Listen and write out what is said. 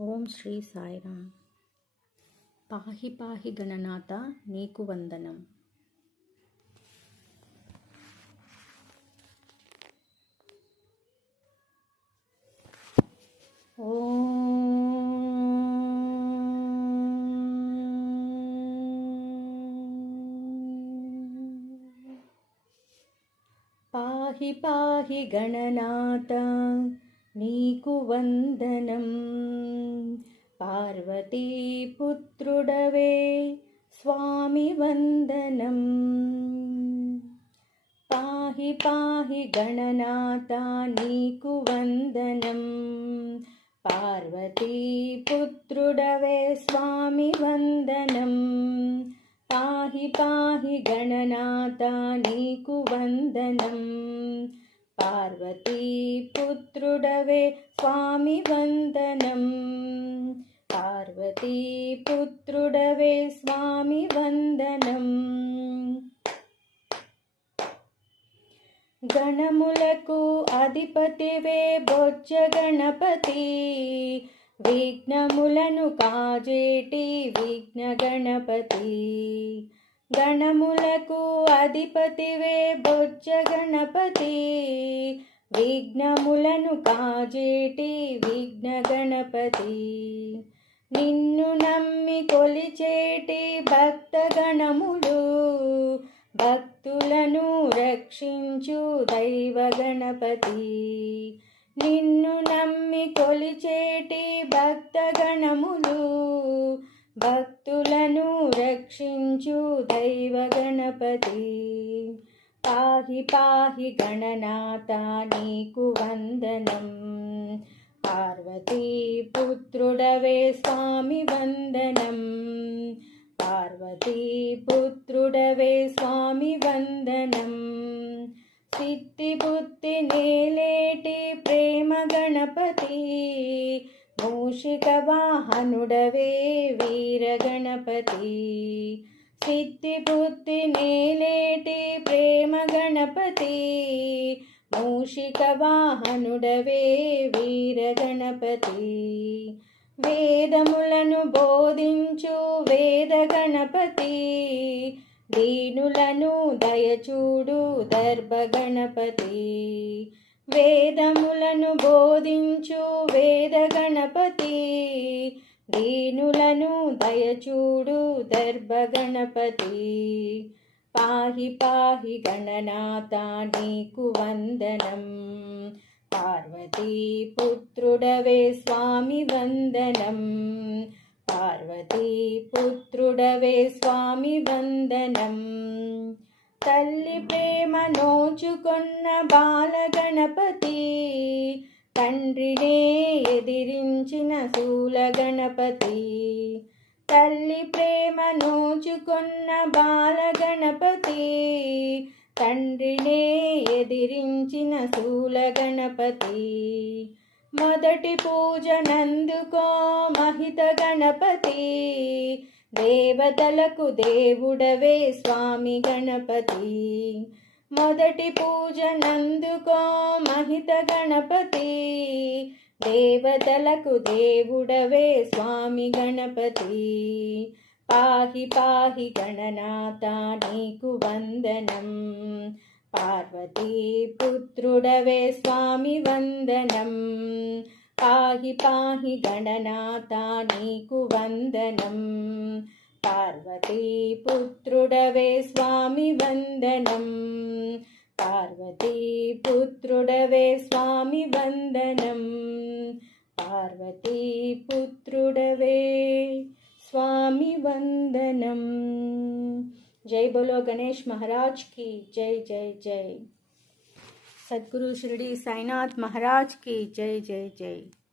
ఓం శ్రీ సాయిరామ్. పాహి పాహి గణనాథ నీకు వందనం. పాహి పాహి గణనాథ నీకు వందనం. పార్వతీ పుత్రుడవే స్వామి వందనం. పాహి పాహి గణనాథ నీకు వందనం. పార్వతీ పుత్రుడవే స్వామి వందనం. పాహి పాహి గణనాథ నీకు వందనం. పార్వతీ పుత్రుడవే స్వామి వందనం. పార్వతీ పుత్రుడవే స్వామి వందనం. గణములకు అధిపతివే బొజ్జ గణపతి. విఘ్నములను కాజేటి విఘ్న గణపతి. గణములకు అధిపతివే బొజ్జ గణపతి. విఘ్నములను కాజేటి విఘ్న గణపతి. నిన్ను నమ్మి కొలిచేటి భక్త గణములు. భక్తులను రక్షించు దైవ గణపతి. నిన్ను నమ్మి కొలిచేటి భక్త గణములు. భక్తులను రక్షించు దైవ గణపతి. పాహి పాహి గణనాథ నీకు వందనం. పార్వతీ పుత్రుడవే స్వామి వందనం. పార్వతీ పుత్రుడవే స్వామి వందనం. సిద్ధి బుద్ధి నేలేటి ప్రేమ గణపతి. మూషిక వాహనుడవే వీర గణపతి. సిద్ధి బుద్ధి నేలేటి ప్రేమ గణపతి. మూషిక వాహనుడవే వీర గణపతి. వేదములను బోధించు వేద గణపతి. దీనులను దయచూడు దర్భ గణపతి. వేదములను బోధించు వేద గణపతి. దీనులను దయచూడు దర్భ గణపతి. పాహి పాహి గణనాథ నీకు వందనం. పార్వతీ పుత్రుడవే స్వామి వందనం. పార్వతీ పుత్రుడవే స్వామి వందనం. తల్లి ప్రేమ నోచుకొన్న బాల గణపతి. తండ్రినే ఎదిరించిన శూల గణపతి. తల్లి ప్రేమ నోచుకొన్న బాల గణపతి. తండ్రినే ఎదిరించిన శూల గణపతి. మొదటి పూజనందుకో మహిత గణపతి. దేవతలకు దేవుడవే స్వామి గణపతి. మొదటి పూజనందుకో మహిత గణపతి. దేవతలకు దేవుడవే స్వామి గణపతి. పాహి పాహి గణనాథ నీకు వందనం. పార్వతీ పుత్రుడవే స్వామి వందనం. పాహి పాహి గణనాథ నీకు వందనం. పార్వతీ పుత్రుడవే స్వామి వందనం. పార్వతీ పుత్రుడవే స్వామి వందనం. పార్వతీ పుత్రుడవే స్వామి వందనం. జై బోలో గణేష్ महाराज की जय जय जय. सद्गुरु शिरडी साईनाथ महाराज की जय जय जय.